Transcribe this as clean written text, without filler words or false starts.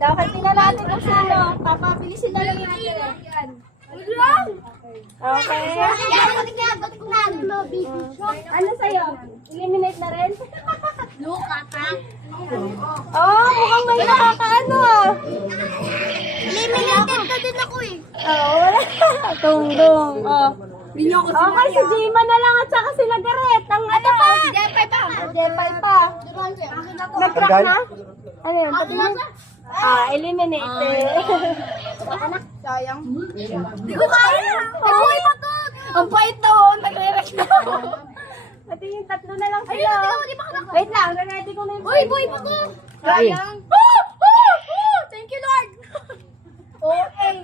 Okay, tingnan natin kung sino. Papabilisin na lang natin. Okay. Ano sa'yo? Eliminate na rin? Oh, mukhang may nakakaano ah. Eliminated na din ako eh. Oh, wala. Tungdong. Oh. Okay, si Jima na lang at saka si Lagaret. Ang ano? Si Jepay pa. Jepay pa. Nag-crack na? Ano yun? Patingin? Eliminated. Sayang. Hindi ko kaya. Ay, pa to. Ang pait to. Nagre-reklamo. Pati yung tatlo na lang sila. Wait lang, ready ko na yung... Uy, boy pa to. Sayang. Thank you, Lord. Okay.